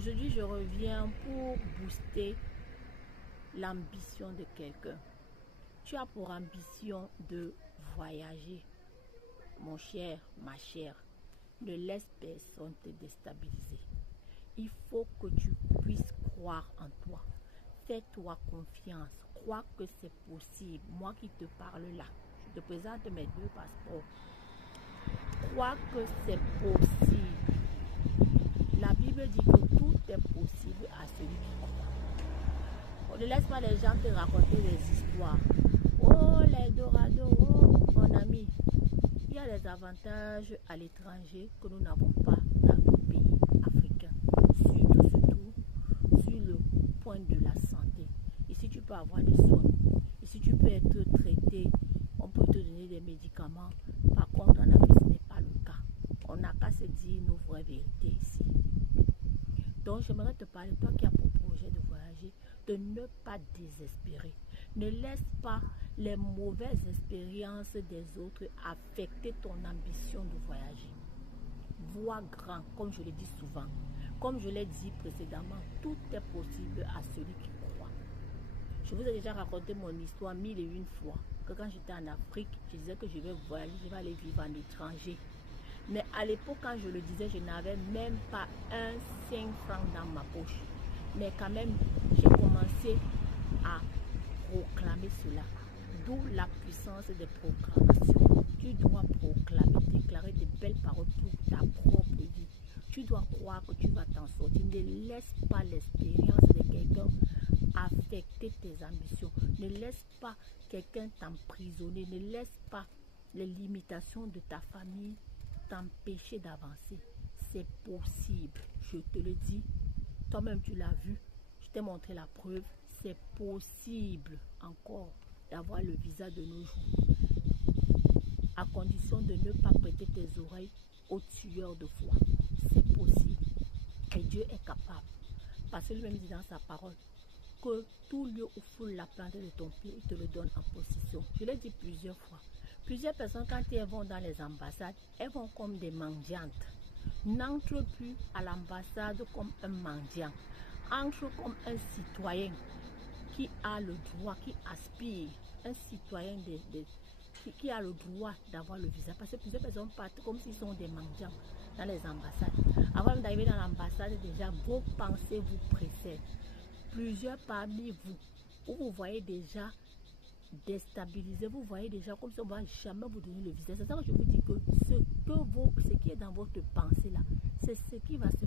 Aujourd'hui, je reviens pour booster l'ambition de quelqu'un. Tu as pour ambition de voyager. Mon cher, ma chère, ne laisse personne te déstabiliser. Il faut que tu puisses croire en toi. Fais-toi confiance. Crois que c'est possible. Moi qui te parle là, je te présente mes 2 passeports. Crois que c'est possible. La Bible dit que tout est possible à celui qui croit. Ne laisse pas les gens te raconter des histoires. Oh, les Dorado, oh, mon ami. Il y a des avantages à l'étranger que nous n'avons pas dans nos pays africains. Surtout sur le point de la santé. Ici, tu peux avoir des soins. Ici, tu peux être traité. On peut te donner des médicaments. Par contre, en Afrique, ce n'est pas le cas. On n'a qu'à se dire nos vraies vérités ici. Donc, j'aimerais te parler, toi qui as pour projet de voyager, de ne pas désespérer. Ne laisse pas les mauvaises expériences des autres affecter ton ambition de voyager. Vois grand, comme je le dis souvent. Comme je l'ai dit précédemment, tout est possible à celui qui croit. Je vous ai déjà raconté mon histoire 1001 fois. Que quand j'étais en Afrique, je disais que je vais voyager, je vais aller vivre en étranger. Mais à l'époque, quand je le disais, je n'avais même pas un 5 francs dans ma poche. Mais quand même, j'ai commencé à proclamer cela. D'où la puissance des proclamations. Tu dois proclamer, déclarer de belles paroles pour ta propre vie. Tu dois croire que tu vas t'en sortir. Ne laisse pas l'expérience de quelqu'un affecter tes ambitions. Ne laisse pas quelqu'un t'emprisonner. Ne laisse pas les limitations de ta famille t'empêcher d'avancer. C'est possible, je te le dis. Toi-même, tu l'as vu. Je t'ai montré la preuve. C'est possible encore d'avoir le visa de nos jours. À condition de ne pas prêter tes oreilles aux tueurs de foi. C'est possible. Et Dieu est capable. Parce que lui-même dit dans sa parole que tout lieu où foule la plante de ton pied, il te le donne en possession. Je l'ai dit plusieurs fois. Plusieurs personnes, quand elles vont dans les ambassades, elles vont comme des mendiantes. N'entre plus à l'ambassade comme un mendiant. Entre comme un citoyen qui a le droit, qui aspire, un citoyen qui a le droit d'avoir le visa. Parce que plusieurs personnes partent comme s'ils sont des mendiants dans les ambassades. Avant d'arriver dans l'ambassade, déjà, vos pensées vous précèdent. Plusieurs parmi vous, où vous voyez déjà déstabilisé, vous voyez déjà comme si on ne va jamais vous donner le visa. C'est ça que je vous dis que ce qui est dans votre pensée là, c'est ce qui va se